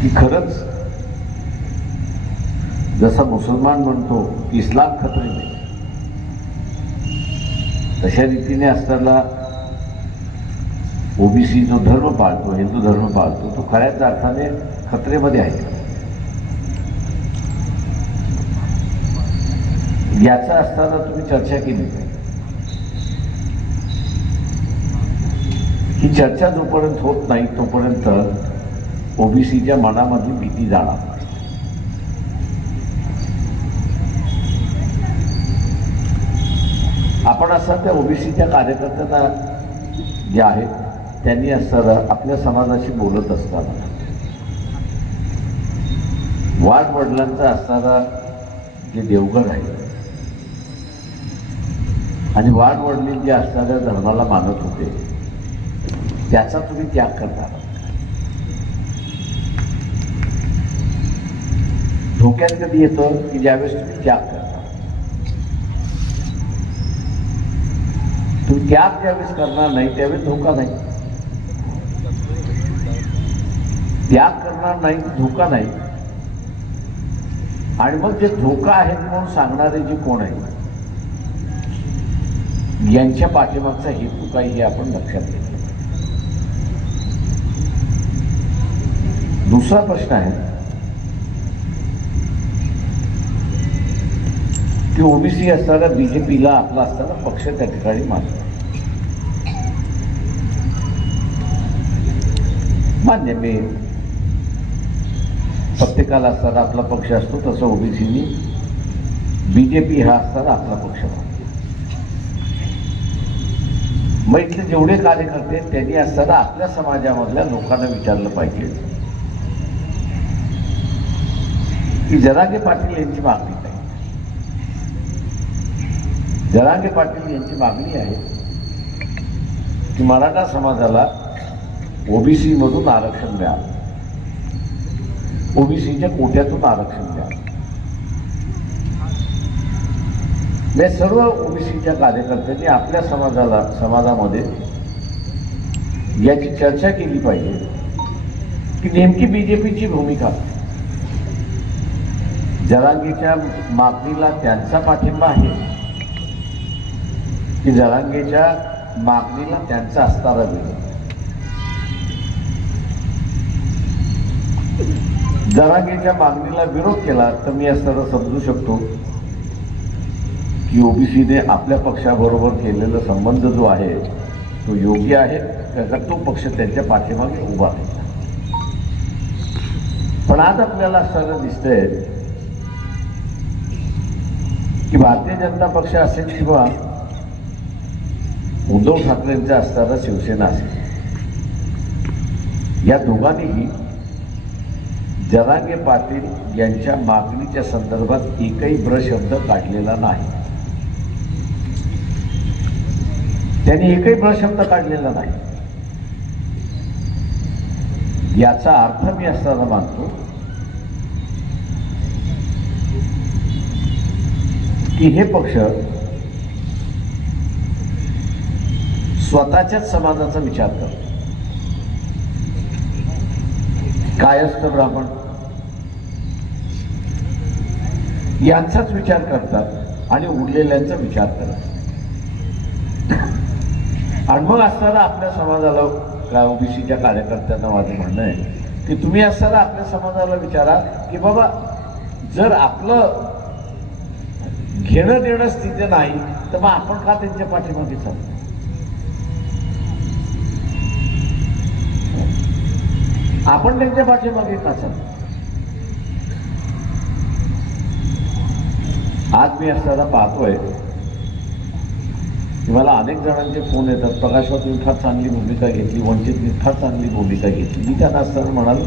की खरंच जसा मुसलमान म्हणतो इस्लाम खतरे में, तशा रीतीने असताना ओबीसी जो धर्म पाळतो, हिंदू धर्म पाळतो, तो खऱ्याच अर्थाने खतरेमध्ये आहे. याचा असताना तुम्ही चर्चा केली. ही चर्चा जोपर्यंत होत नाही तोपर्यंत ओबीसीच्या मनामधली भीती जाणार. आपण असं त्या ओबीसीच्या कार्यकर्त्यांना जे आहेत त्यांनी असं आपल्या समाजाशी बोलत असताना वाड वडिलांचा असणारा जे देवघर आहे आणि वाड वडील जे असणाऱ्या धर्माला मानत होते त्याचा तुम्ही त्याग करता. धोक्यात कधी येतं की ज्यावेळेस तुम्ही त्याग करता. तुम्ही त्याग ज्यावेळेस करणार नाही त्यावेळेस धोका नाही. त्याग करणार नाही धोका नाही. आणि मग जे धोका आहेत म्हणून सांगणारे जे कोण आहे यांच्या पाठीमागचा हेतू काय हे आपण लक्षात घेतलं. दुसरा प्रश्न आहे की ओबीसी असताना बीजेपीला आपला असताना पक्ष त्या ठिकाणी मान्य मी प्रत्येकाला असताना आपला पक्ष असतो तसं ओबीसीनी बीजेपी हा असताना आपला पक्ष मानतो. मग इथले जेवढे कार्यकर्ते त्यांनी असताना आपल्या समाजामधल्या लोकांना विचारलं पाहिजे की जरांगे पाटील यांची मागणी काय. जरांगे पाटील यांची मागणी आहे की मराठा समाजाला ओबीसी मधून आरक्षण मिळालं, ओबीसीच्या कोट्यातून आरक्षण मिळालं. या सर्व ओबीसीच्या कार्यकर्त्यांनी आपल्या समाजामध्ये याची चर्चा केली पाहिजे की नेमकी बीजेपीची भूमिका. जरांगेच्या मागणीला त्यांचा पाठिंबा आहे की जरांगेच्या मागणीला त्यांचा असणारा विरोध. जरांगेच्या मागणीला विरोध केला तर मी असताना समजू शकतो की ओबीसीने आपल्या पक्षाबरोबर केलेला संबंध जो आहे तो योग्य आहे, त्याचा तो पक्ष त्यांच्या पाठीमागे उभा आहे. पण आज आपल्याला असताना दिसतंय की भारतीय जनता पक्ष असेल किंवा उद्धव ठाकरेंचा असताना शिवसेना असेल, या दोघांनीही जरांगे पाटील यांच्या मागणीच्या संदर्भात एकही ब्रशब्द काढलेला नाही. त्यांनी एकही ब्रशब्द काढलेला नाही. याचा अर्थ मी असताना मानतो की हे पक्ष स्वतःच्याच समाजाचा विचार करतो. कायस्थ ब्राह्मण यांचाच विचार करतात आणि उरलेल्यांचा विचार करतात. आणि मग असताना आपल्या समाजाला ओबीसीच्या कार्यकर्त्यांना माझं म्हणणं आहे की तुम्ही असताना आपल्या समाजाला विचारा की बाबा जर आपलं घेणं देणं स्थिती नाही तर मग आपण का त्यांच्या पाठीमागे चालतो. आपण त्यांच्या पाठीमागे का चालतो. आज मी असताना पाहतोय की मला अनेक जणांचे फोन येतात, प्रकाशवातून फार चांगली भूमिका घेतली, वंचितने फार चांगली भूमिका घेतली. मी त्यांना असताना म्हणालो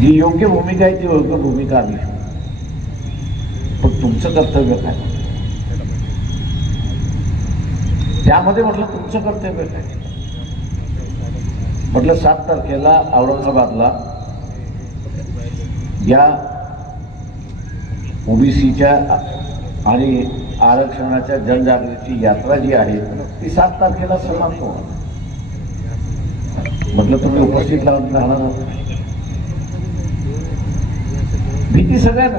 जी योग्य भूमिका आहे ती योग्य भूमिका आम्ही, पण तुमचं कर्तव्य काय त्यामध्ये. म्हटलं तुमचं कर्तव्य काय. म्हटलं 7 तारखेला औरंगाबादला या ओबीसीच्या आणि आरक्षणाच्या जनजागृतीची यात्रा जी आहे ती 7 तारखेला समाप्त होणार. म्हटलं तुम्ही उपस्थित राहणार आहात. भीती सगळ्यांना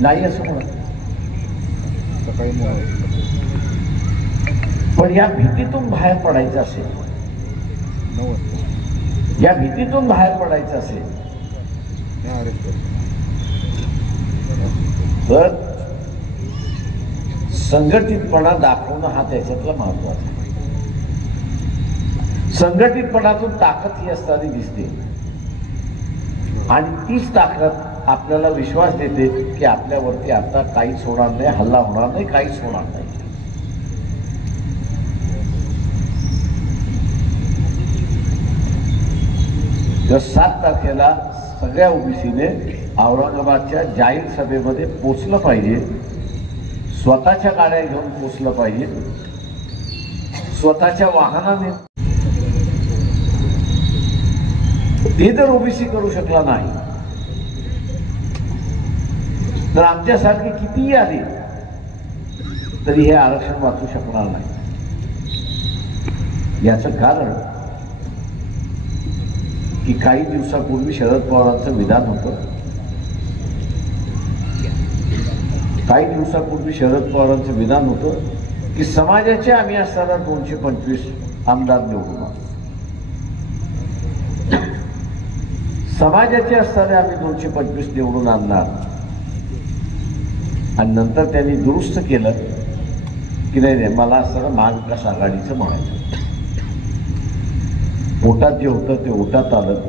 नाही असं म्हणत, पण या भीतीतून बाहेर पडायचं असेल, या भीतीतून बाहेर पडायचं असेल तर संघटितपणा दाखवणं हा त्याच्यातला महत्वाचा. संघटितपणातून ताकद ही असताना दिसते आणि तीच ताकद आपल्याला विश्वास देते की आपल्यावरती आता काहीच होणार नाही, हल्ला होणार नाही, काहीच होणार नाही. तर 7 तारखेला सगळ्या ओबीसीने औरंगाबादच्या जाहीर सभेमध्ये पोचलं पाहिजे, स्वतःच्या गाड्या घेऊन पोचलं पाहिजे, स्वतःच्या वाहनाने. ते जर ओबीसी करू शकला नाही तर आमच्यासारखे कितीही आले तरी हे आरक्षण वाचू शकणार नाही. याचं कारण की काही दिवसापूर्वी शरद पवारांचं विधान होतं. काही दिवसापूर्वी शरद पवारांचं विधान होतं की समाजाचे आम्ही असताना 225 आमदार निवडून आणू, समाजाचे असताना आम्ही 225 निवडून आणणार. आणि नंतर त्यांनी दुरुस्त केलं की नाही मला असताना महाविकास आघाडीचं म्हणायचं. ओटात जे होतं ते ओटात आलं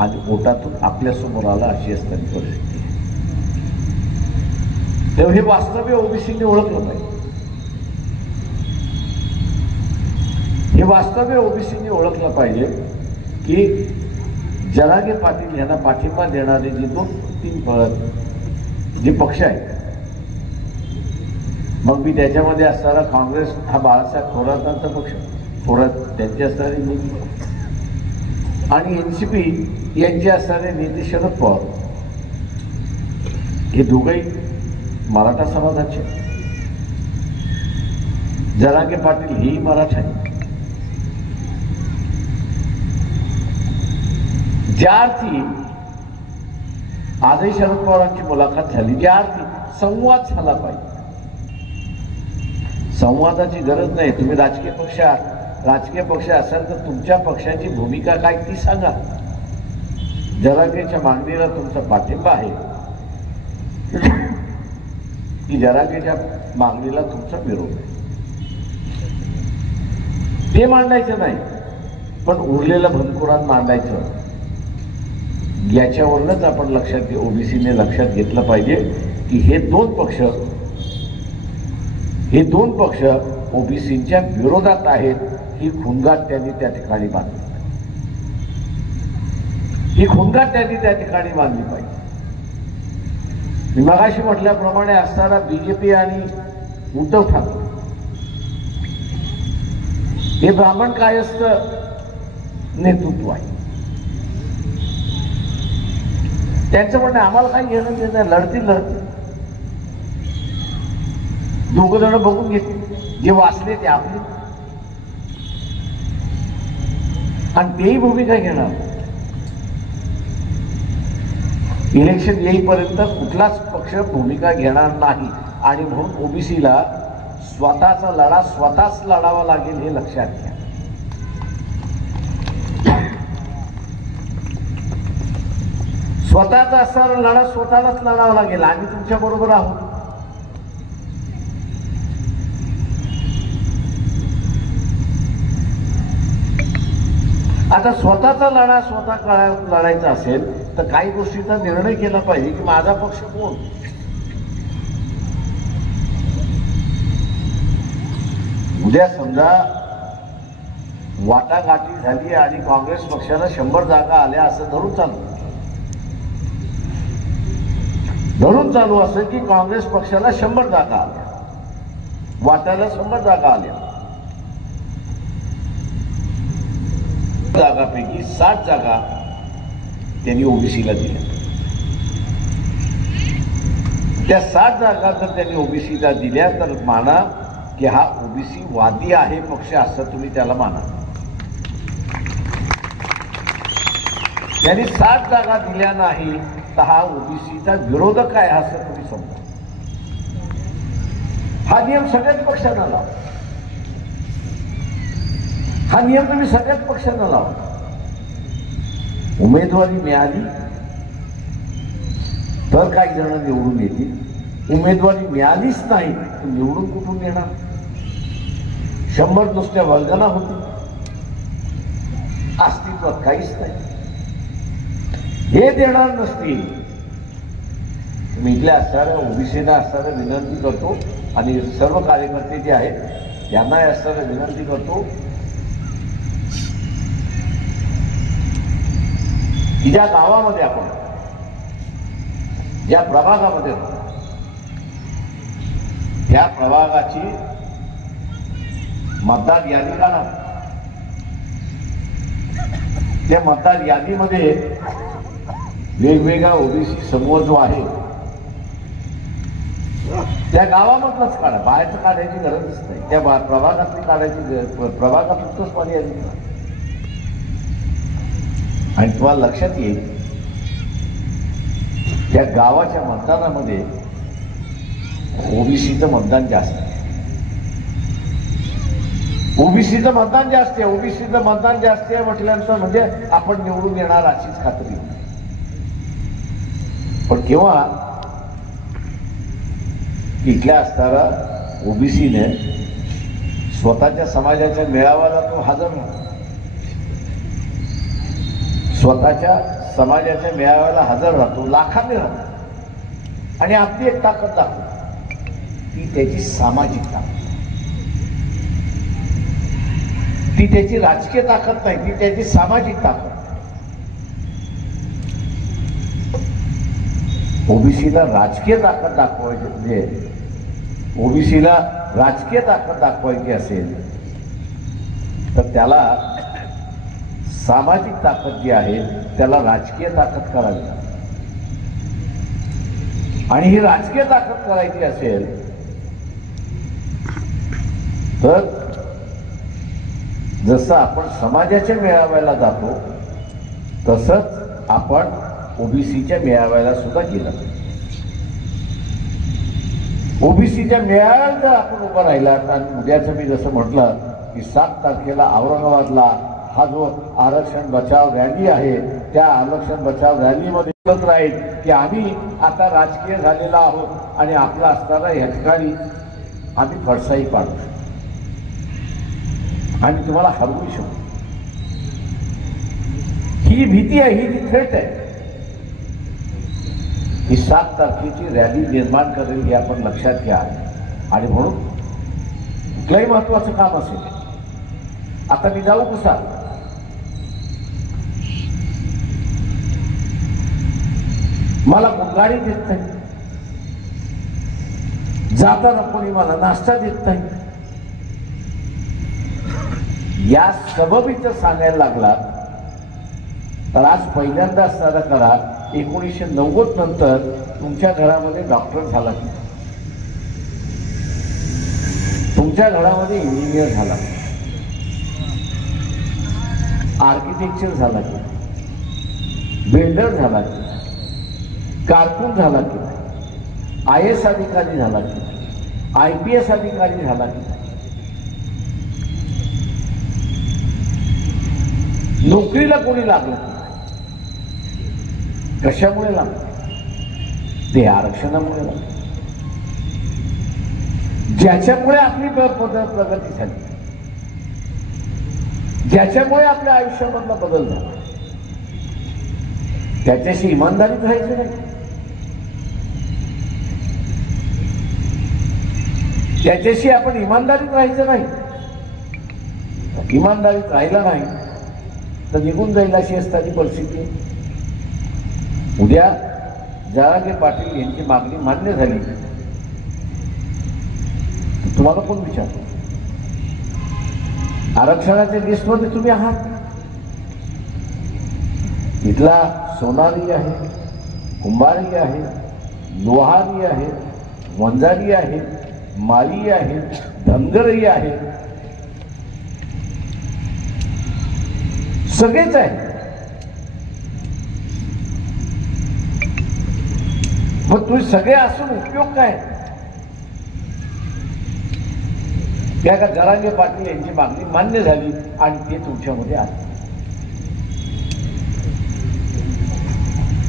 आणि ओटातून आपल्यासमोर आलं अशी असताना परिस्थिती. तेव्हा हे वास्तव्य ओबीसीने ओळखलं पाहिजे. हे वास्तव्य ओबीसीने ओळखलं पाहिजे की जरांगे पाटील यांना पाठिंबा देणारे जे 2-3 जे पक्ष आहेत, मग मी त्याच्यामध्ये असणारा काँग्रेस हा बाळासाहेब थोरातांचा पक्ष, थोरात त्यांचे असणारे नेते, आणि एनसीपी यांचे असणारे नेते शरद पवार, हे दोघंही मराठा समाजाचे. जरांगे पाटील हेही मराठा आहे. ज्या अर्थी आजही शरद पवारांची मुलाखत झाली, ज्या अर्थी संवाद झाला पाहिजे, संवादाची गरज नाही. तुम्ही राजकीय पक्ष असाल तर तुमच्या पक्षाची भूमिका काय ती सांगा. जरांगेच्या मागणीला तुमचा पाठिंबा आहे की जरांगेच्या मागणीला तुमचा विरोध आहे, ते मांडायचं नाही, पण उरलेलं भनकुरान मांडायचं. याच्यावरूनच आपण लक्षात ओबीसीने लक्षात घेतलं पाहिजे की हे दोन पक्ष ओबीसीच्या विरोधात आहेत. ही खुणगाठ त्यांनी त्या ठिकाणी बांधली, ही खुणगाठ त्यांनी त्या ठिकाणी बांधली पाहिजे. मी मगाशी म्हटल्याप्रमाणे असणारा बीजेपी आणि उद्धव ठाकरे हे ब्राह्मण कायस्थ नेतृत्व आहे. त्यांचं म्हणणं आम्हाला काही घेणं देणं, लढतील. दोघं जण बघून घेतले, जे वाचले ते आपले, आणि तेही भूमिका घेणार. इलेक्शन येईपर्यंत कुठलाच पक्ष भूमिका घेणार नाही आणि म्हणून ओबीसीला स्वतःचा लढा स्वतःच लढावा लागेल हे लक्षात घ्या. स्वतःचा असणारा लढा स्वतःलाच लढावा लागेल. आम्ही तुमच्या बरोबर आहोत. आता स्वतःचा लढा स्वतः लढायचा असेल तर काही गोष्टीचा निर्णय केला पाहिजे की माझा पक्ष कोण. उद्या समजा वाटाघाटी झाली आणि काँग्रेस पक्षाला 100 जागा आल्या असं धरून चालू असं की काँग्रेस पक्षाला 100 जागा आल्या, वाटाला 100 जागा आल्या, जागापैकी 60 जागा त्यांनी ओबीसीला दिल्या. त्या 60 जागा जर त्यांनी ओबीसीला दिल्या तर माना की हा ओबीसी वादी आहे पक्ष, असं तुम्ही त्याला माना. त्यांनी 7 जागा दिल्या नाही तर हा ओबीसीचा विरोधक आहे असं तुम्ही समजा. हा नियम सगळ्याच पक्षांना लावा. हा नियम तुम्ही सगळ्याच पक्षांना लावा. उमेदवारी मिळाली तर काही जण निवडून येतील. उमेदवारी मिळालीच नाही तर निवडून कुठून येणार? 100 नुसत्या वल्गना होती, अस्तित्वात काहीच नाही. हे देणार नसतील. मी इथल्या असणाऱ्या ओबीसीला असणाऱ्या विनंती करतो आणि सर्व कार्यकर्ते जे आहेत यांना असणाऱ्या विनंती करतो की ज्या गावामध्ये आपण ज्या प्रभागामध्ये त्या प्रभागाची मतदार यादी काढा. त्या मतदार यादीमध्ये वेगवेगळा ओबीसी समूह जो आहे त्या गावामधलाच काढा. बाहेरचं काढायची गरजच नाही. त्या प्रभागातली काढायची प्रभागातच माझी यादी करा. आणि तुम्हाला लक्षात येईल त्या गावाच्या मतदानामध्ये ओबीसीचं मतदान जास्त आहे. ओबीसीचं मतदान जास्त आहे. ओबीसीचं मतदान जास्त आहे म्हटल्यानंतर म्हणजे आपण निवडून येणार अशीच खात्री. पण केव्हा इथल्या असणारा ओबीसीने स्वतःच्या समाजाच्या मेळाव्याला तो हजर राहतो. स्वतःच्या समाजाच्या मेळाव्याला हजर राहतो, लाखांनी राहतो आणि आपली एक ताकद दाखवतो. ती त्याची सामाजिक ताकद, ती त्याची राजकीय ताकद नाही, ती त्याची सामाजिक ताकद. ओबीसीला राजकीय ताकद दाखवायची म्हणजे ओबीसीला राजकीय ताकद दाखवायची असेल तर त्याला सामाजिक ताकद जी आहे त्याला राजकीय ताकद करावी. आणि ही राजकीय ताकद करायची असेल तर जसं आपण समाजाच्या मेळाव्याला जातो तसंच आपण ओबीसीच्या मेळाव्याला सुद्धा गेलं. ओबीसीच्या मेळाव्याला जर आपण उभं राहिला आणि उद्याचं मी जसं म्हटलं की 7 तारखेला औरंगाबादला हा जो आरक्षण बचाव रॅली आहे त्या आरक्षण बचाव रॅलीमध्ये बोलत राहील की आम्ही आता राजकीय झालेला आहोत आणि आपला असताना या ठिकाणी आम्ही फडसाई पाडू आणि तुम्हाला हरवू शकतो. ही भीती आहे, ही थ्रेट आहे. ही 7 तारखेची रॅली निर्माण करेल हे आपण लक्षात घ्या. आणि म्हणून कुठलंही महत्वाचं काम असेल आता मी जाऊ कसा मला गाडी देत नाही, जाताना कोणी मला नाश्ता देत नाही. या सबबीचं सांगायला लागला तर आज पहिल्यांदा असणारा करा 1990 नंतर तुमच्या घरामध्ये डॉक्टर झाला की, तुमच्या घरामध्ये इंजिनियर झाला, आर्किटेक्चर झाला की, बिल्डर झाला की, कारकून झाला की, IAS अधिकारी झाला की, IPS अधिकारी झाला की, नोकरीला कोणी लागलं कशामुळे लागलं? ते आरक्षणामुळे लागलं. ज्याच्यामुळे आपली प्रगती झाली, ज्याच्यामुळे आपल्या आयुष्यामधला बदल झाला त्याच्याशी इमानदारीत राहायचं नाही, त्याच्याशी आपण इमानदारीत राहायचं नाही. इमानदारीत राहिला नाही तर निघून जाईल अशी असताना परिस्थिती. उद्या जरांगे पाटील यांची मागणी मान्य झाली तुम्हाला कोण विचारतो? आरक्षणाच्या लिस्टमध्ये तुम्ही आहात. इथला सोनारी आहे, कुंभारी आहे, लोहारी आहे, वंजारी आहे, माळी आहे, धनगरही आहे, सगळेच आहे. तुम्ही सगळे असून उपयोग काय? त्या का जरांगे पाटील यांची मागणी मान्य झाली आणि ते तुमच्यामध्ये आले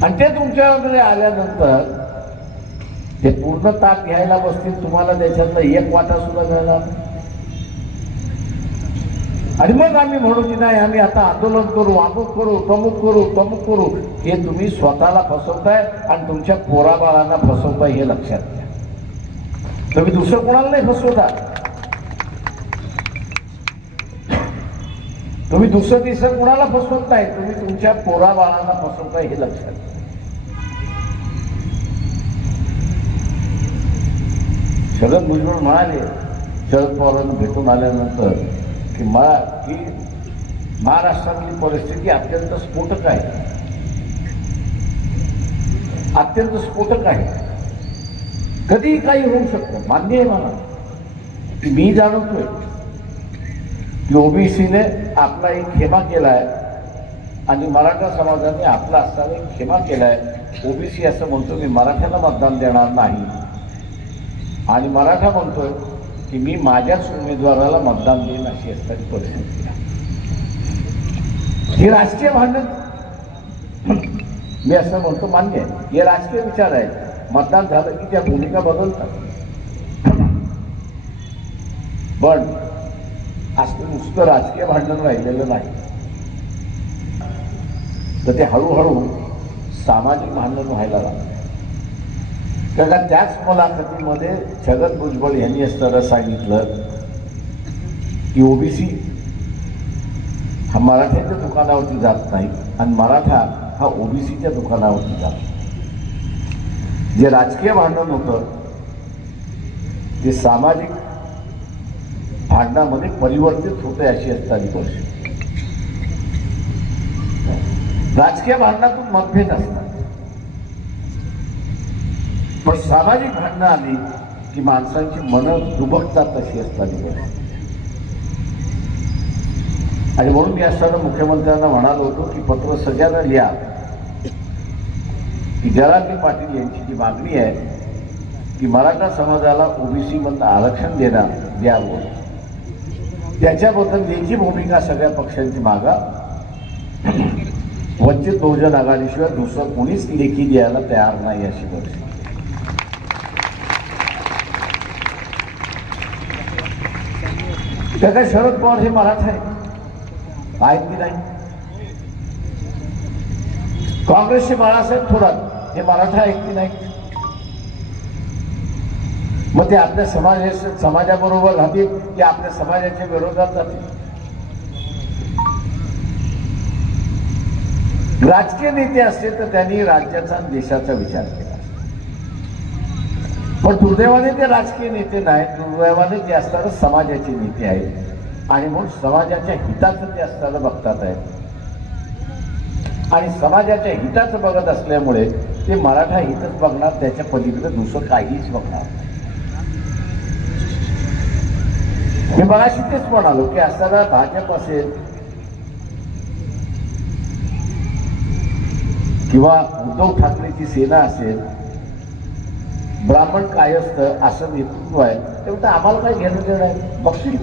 आणि ते तुमच्याकडे आल्यानंतर ते पूर्ण ताक घ्यायला बसतील, तुम्हाला त्याच्यातला एक वाटा सुद्धा मिळणार. आणि मग आम्ही म्हणू की नाही आम्ही आता आंदोलन करू, अमुक करू, तमुक करू, तमुक करू. हे तुम्ही स्वतःला फसवताय आणि तुमच्या पोराबाळांना फसवताय, हे लक्षात घ्या. तुम्ही दुसरं कोणाला नाही फसवता, तुम्ही दुसरं तिसरं कोणाला फसवत नाही, तुम्ही तुमच्या पोराबाळांना फसवताय, हे लक्षात घ्या. शरद भुजबळ म्हणाले शरद पवारांना भेटून आल्यानंतर की महाराष्ट्रातली परिस्थिती अत्यंत स्फोटक आहे, अत्यंत स्फोटक आहे, कधीही काही होऊ शकतं. मान्य आहे मला की मी जाणतोय की ओबीसीने आपला एक खेमा केलाय आणि मराठा समाजाने आपला असताना एक खेमा केलाय. ओबीसी असं म्हणतो मी मराठ्याला मतदान देणार नाही आणि मराठा म्हणतोय की मी माझ्याच उमेदवाराला मतदान देईन, अशी असणारी परिस्थिती आहे. हे राजकीय भांडण, मी असं म्हणतो मान्य आहे, हे राजकीय विचार आहे. मतदान झालं की त्या भूमिका बदलतात, पण असं नुसतं राजकीय भांडण राहिलेलं नाही, तर ते हळूहळू सामाजिक भांडण व्हायला लागलं. कारण त्याच मुलाखतीमध्ये छगन भुजबळ यांनी असताना सांगितलं की ओबीसी हा मराठ्याच्या दुकानावरती जात नाही आणि मराठा हा ओबीसीच्या दुकानावरती जातो. जे राजकीय भांडण होतं ते सामाजिक भांडणामध्ये परिवर्तित होते, अशी असणारी परिस्थिती. राजकीय भांडणातून मतभेद असतात, पण सामाजिक भांडणं आली की माणसांची मनं दुबकतात, अशी असणारी परिस्थिती. आणि म्हणून मी असताना मुख्यमंत्र्यांना म्हणालो होतो की पत्र सगळ्यांना लिहा की जरांगे पाटील यांची जी मागणी आहे की मराठा समाजाला ओबीसी मधलं आरक्षण द्यावं, त्याच्याबद्दल लेखी भूमिका सगळ्या पक्षांची मागा. वंचित बहुजन आघाडीशिवाय दुसरं कोणीच लेखी द्यायला तयार नाही, अशी परिस्थिती. त्या काय शरद पवार हे मराठा आहेत की नाही? काँग्रेसचे बाळासाहेब थोरात हे मराठा आहेत की नाही? मग ते आपल्या समाजाबरोबर राहतील की आपल्या समाजाच्या विरोधात जातील? राजकीय नेते असतील तर त्यांनी राज्याचा आणि देशाचा विचार केला, पण दुर्दैवाने ते राजकीय नेते नाहीत, दुर्दैवाने ते असताना समाजाचे नेते आहेत आणि म्हणून समाजाच्या हिताचं ते असताना बघतात आहेत. आणि समाजाच्या हिताचं बघत असल्यामुळे ते मराठा हितच बघणार, त्याच्या पलीकडे दुसरं काहीच बघणार. मी मगाशी तेच म्हणालो की असताना भाजप असेल किंवा उद्धव ठाकरेची सेना असेल, ब्राह्मण कायस्थ असं नेतृत्व आहे, तेवढं आम्हाला काय घेणं देणं आहे, बघतील.